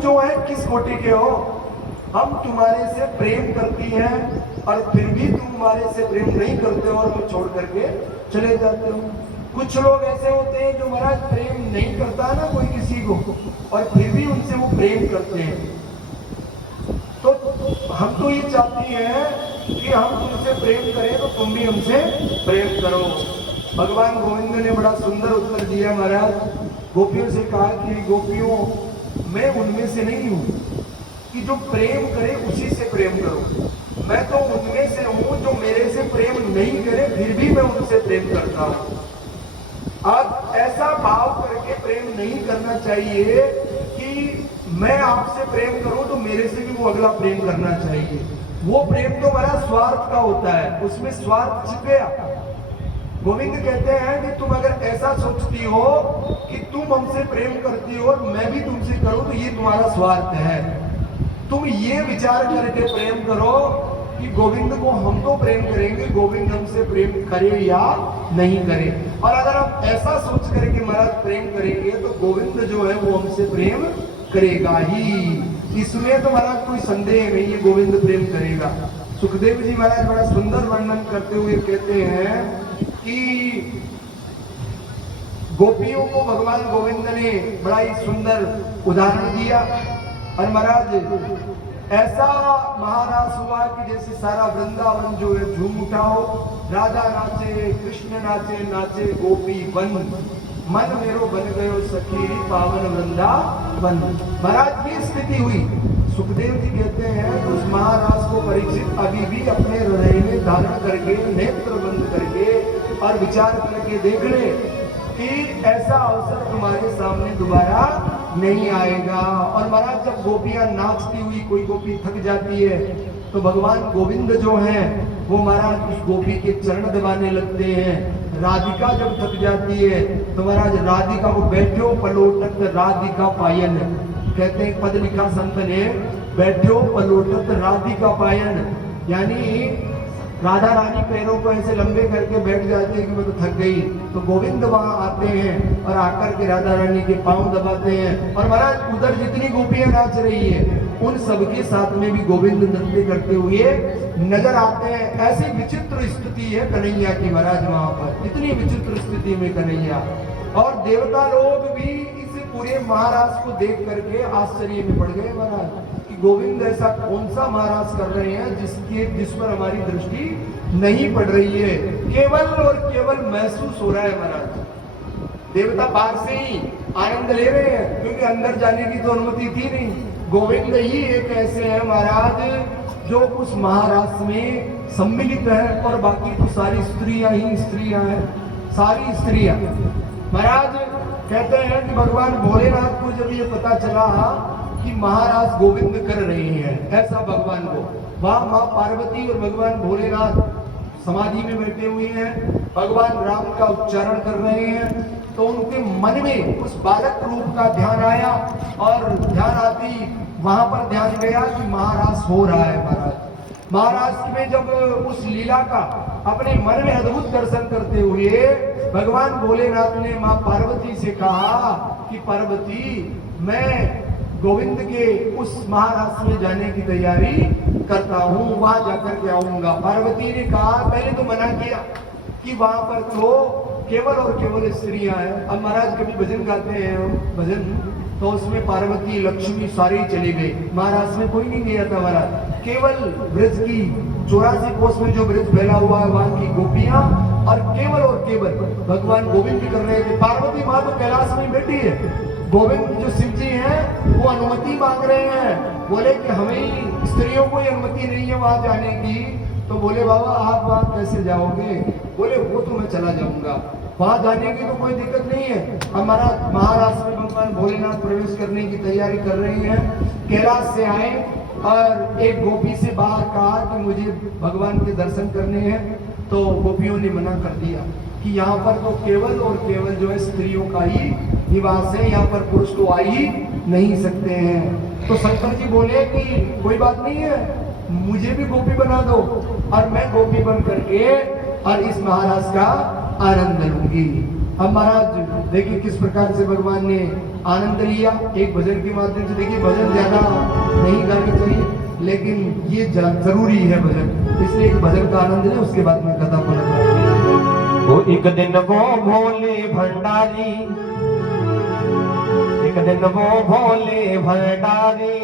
जो है किस कोटि के हो? हम तुम्हारे से प्रेम करती हैं और फिर भी तुम हमारे से प्रेम नहीं करते हो और तुम छोड़ करके चले जाते हो। कुछ लोग ऐसे होते हैं जो महाराज प्रेम नहीं करता ना कोई किसी को, और फिर भी उनसे वो प्रेम करते हैं। तो हम तो ये चाहती हैं कि हम तुमसे प्रेम करें तो तुम भी हमसे प्रेम करो। भगवान गोविंद ने बड़ा सुंदर उत्तर दिया महाराज। गोपियों से कहा कि गोपियों, मैं उनमें से नहीं हूं कि जो प्रेम करे उसी से प्रेम करो। मैं तो उनमें से हूं जो मेरे से प्रेम नहीं करे फिर भी मैं उनसे प्रेम करता हूं। अब ऐसा भाव करके प्रेम नहीं करना चाहिए कि मैं आपसे प्रेम करूं तो मेरे से भी वो अगला प्रेम करना चाहिए। वो प्रेम तो बड़ा स्वार्थ का होता है, उसमें स्वार्थ छिप गया। गोविंद कहते हैं कि तुम अगर ऐसा सोचती हो कि तुम हमसे प्रेम करती हो और मैं भी तुमसे करूं तो ये तुम्हारा स्वार्थ है। तुम ये विचार करके प्रेम करो कि गोविंद को हम तो प्रेम करेंगे, गोविंद हमसे प्रेम करे या नहीं करे। और अगर हम ऐसा सोच करके महाराज प्रेम करेंगे तो गोविंद जो है वो हमसे प्रेम करेगा ही, इसमें तो महाराज कोई संदेह नहीं है, गोविंद प्रेम करेगा। सुखदेव जी महाराज बड़ा सुंदर वर्णन करते हुए कहते हैं कि गोपियों को भगवान गोविंद ने बड़ा ही सुंदर उदाहरण दिया। और महाराज ऐसा महाराज हुआ कि जैसे सारा वृंदावन जो है झूम उठा हो, राधा नाचे, कृष्ण नाचे, नाचे गोपी वन, मन मेरो बन गयो सखी पावन वृंदावन। महाराज की स्थिति हुई। सुखदेव जी कहते हैं उस महाराज को परीक्षित अभी भी अपने हृदय में धारण करके, नेत्र बंद करके और विचार करके देख ले कि ऐसा अवसर तुम्हारे सामने दोबारा नहीं आएगा। और महाराज जब गोपियां नाचती हुई कोई गोपी थक जाती है तो भगवान गोविंद जो हैं वो महाराज उस गोपी के चरण दबाने लगते हैं। राधिका जब थक जाती है तो महाराज राधिका को बैठो पलोटत राधिका पायन, कहते हैं पद लिखा संत ने, बैठो पलोटत राधिका पायन, यानी राधा रानी पैरों को ऐसे लंबे करके बैठ जाती है कि मैं तो थक गई। तो गोविंद वहां आते हैं और आकर के राधा रानी के पांव दबाते हैं। और महाराज उधर जितनी गोपियां नाच रही है उन सबके साथ में भी गोविंद नृत्य करते हुए नजर आते हैं। ऐसी विचित्र स्थिति है कन्हैया की महाराज वहां पर, इतनी विचित्र स्थिति में कन्हैया। और देवता लोग भी इस पूरे महाराज को देख करके आश्चर्य में पड़ गए महाराज कि गोविंद ऐसा कौन सा महाराज कर रहे हैं जिस पर हमारी दृष्टि नहीं पड़ रही है। केवल और केवल महसूस हो रहा है महाराज। देवता बाहर से ही आनंद ले रहे हैं क्योंकि अंदर जाने की तो अनुमति थी नहीं। गोविंद ही एक ऐसे हैं महाराज जो उस महाराज में सम्मिलित है और बाकी तो सारी स्त्रियां ही स्त्रियां हैं, सारी स्त्रियां। महाराज कहते हैं कि भगवान भोलेनाथ को जब ये पता चला कि महाराज गोविंद कर रहे हैं ऐसा भगवान को, वहां मां पार्वती और भगवान भोलेनाथ समाधि में बैठे हुए हैं, भगवान राम का उच्चारण कर रहे हैं। तो उनके मन में उस बालक रूप का ध्यान आया और ध्यान आती वहां पर ध्यान गया कि महाराज हो रहा है। महाराज में जब उस लीला का अपने मन में अद्भुत दर्शन करते हुए भगवान भोलेनाथ ने मां पार्वती से कहा कि पार्वती मैं गोविंद के उस महाराज में जाने की तैयारी करता हूँ, वहां जाकर के आऊंगा। पार्वती ने कहा, पहले तो मना किया कि वहां पर तो केवल और केवल स्त्रियां हैं। अब महाराज कभी भजन गाते हैं भजन तो उसमें पार्वती लक्ष्मी सारी चली गई, महाराज में कोई नहीं गया था महाराज। केवल ब्रज की 84 कोस में जो ब्रज फैला हुआ है वहां की गोपियां और केवल भगवान गोविंद कर रहे थे। पार्वती मां तो कैलाश में बैठी है, गोविंद जो शिव जी हैं वो अनुमति मांग रहे हैं। बोले कि हमें स्त्रियों को अनुमति नहीं है वहां जाने की। तो बोले बाबा आप वहां कैसे जाओगे? बोले वो तो मैं चला जाऊंगा, वहां जाने की तो कोई दिक्कत नहीं है। हमारा महाराष्ट्र में भगवान भोलेनाथ प्रवेश करने की तैयारी कर रही हैं। कैलाश से आए और एक गोपी से बाहर कहा कि मुझे भगवान के दर्शन करने हैं। तो गोपियों ने मना कर दिया कि यहाँ पर तो केवल और केवल जो है स्त्रियों का ही निवास है, यहाँ पर पुरुष तो आ ही नहीं सकते हैं। तो शंकर जी बोले कि कोई बात नहीं है, मुझे भी गोपी बना दो और मैं गोपी बन करके और इस महाराज का आनंद लूंगी। अब महाराज देखिए किस प्रकार से भगवान ने आनंद लिया एक भजन के माध्यम से। देखिए भजन ज्यादा नहीं गाने चाहिए, लेकिन ये जरूरी है भजन, इसलिए एक भजन का आनंद लें, उसके बाद में कथा पुनः। वो एक दिन वो भोले भंडारी, एक दिन वो भोले भंडारी